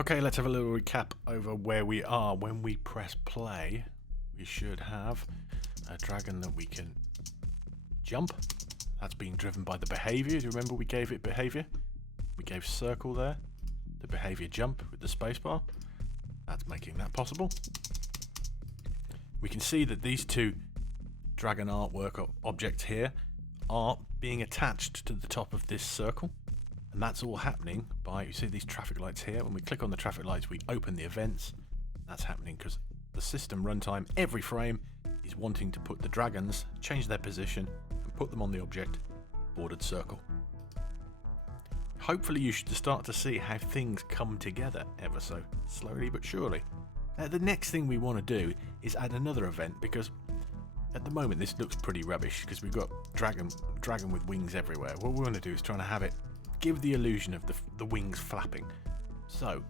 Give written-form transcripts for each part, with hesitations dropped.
Okay, let's have a little recap over where we are. When we press play, we should have a dragon that we can jump. That's being driven by the behavior. Do you remember we gave it behavior? We gave circle there, the behavior jump with the spacebar. That's making that possible. We can see that these two dragon artwork objects here are being attached to the top of this circle. And that's all happening by, you see these traffic lights here. When we click on the traffic lights, we open the events. That's happening because the system runtime, every frame, is wanting to put the dragons, change their position, and put them on the object bordered circle. Hopefully you should start to see how things come together ever so slowly but surely. The next thing we want to do is add another event, because at the moment this looks pretty rubbish because we've got dragon with wings everywhere. What we want to do is try to have it give the illusion of the wings flapping. So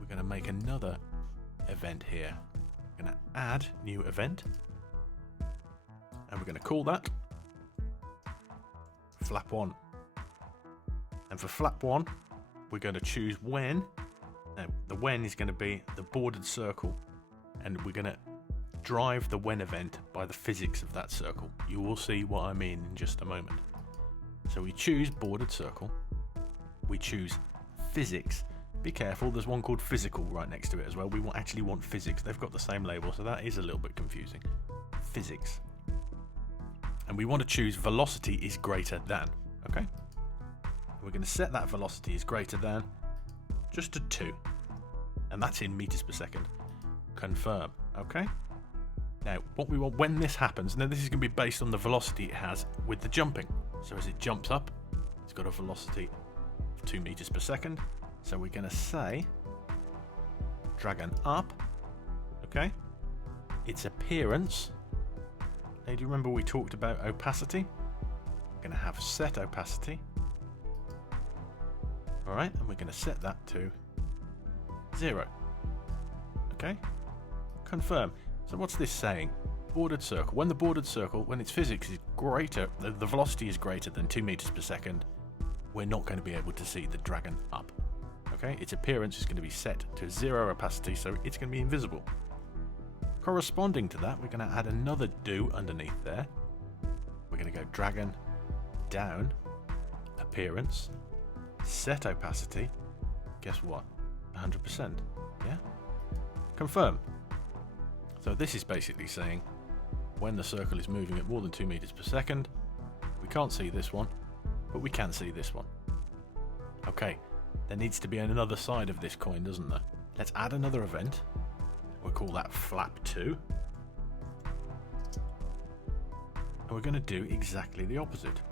we're going to make another event here. We're going to add new event, and we're going to call that flap 1. And for flap 1, we're going to choose when. Now the when is going to be the bordered circle, and we're going to drive the when event by the physics of that circle. You will see what I mean in just a moment. So we choose bordered circle. We choose physics. Be careful, there's one called physical right next to it as well. We actually want physics. They've got the same label, so that is a little bit confusing. Physics. And we want to choose velocity is greater than. Okay? We're going to set that velocity is greater than just to 2. And that's in meters per second. Confirm. Okay? Now, what we want when this happens, now this is going to be based on the velocity it has with the jumping. So as it jumps up, it's got a velocity 2 meters per second. So we're going to say dragon up. Okay, its appearance. Now, do you remember we talked about opacity? We're going to have set opacity. Alright, and we're going to set that to 0. Okay, confirm. So what's this saying? Bordered circle. When the bordered circle, when its physics is greater, the velocity is greater than 2 meters per second, we're not going to be able to see the dragon up. Okay, its appearance is going to be set to 0 opacity, so it's going to be invisible. Corresponding to that, we're going to add another do underneath there. We're going to go dragon down, appearance, set opacity. Guess what? 100%. Yeah? Confirm. So this is basically saying when the circle is moving at more than 2 meters per second, we can't see this one, but we can see this one. Okay, there needs to be another side of this coin, doesn't there? Let's add another event. We'll call that flap 2. And we're going to do exactly the opposite.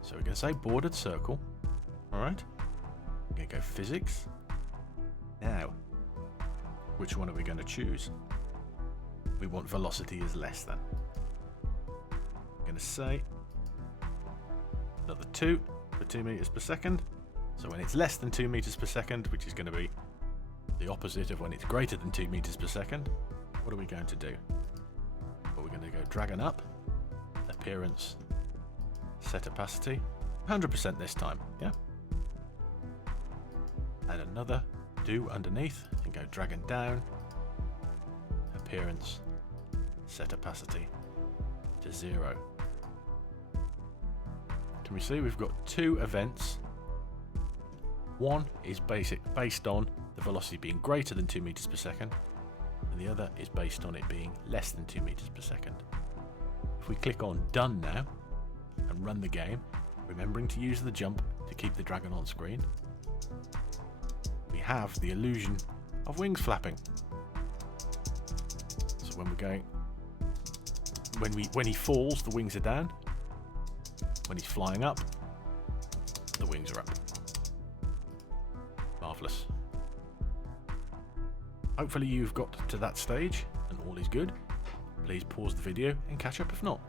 So we're going to say bordered circle. Alright, we're going to go physics. Now, which one are we going to choose? We want velocity is less than. I'm going to say another 2 for 2 meters per second. So when it's less than 2 meters per second, which is going to be the opposite of when it's greater than 2 meters per second, what are we going to do? Well, we're going to go dragon up, appearance, set opacity, 100% this time, yeah? Add another do underneath and go dragon down, appearance, set opacity to 0. Can we see we've got 2 events? One is based on the velocity being greater than 2 meters per second, and the other is based on it being less than 2 meters per second. If we click on done now and run the game, remembering to use the jump to keep the dragon on screen, we have the illusion of wings flapping. So when we're going, when he falls, the wings are down. When he's flying up, the wings are up. Marvellous. Hopefully you've got to that stage and all is good. Please pause the video and catch up if not.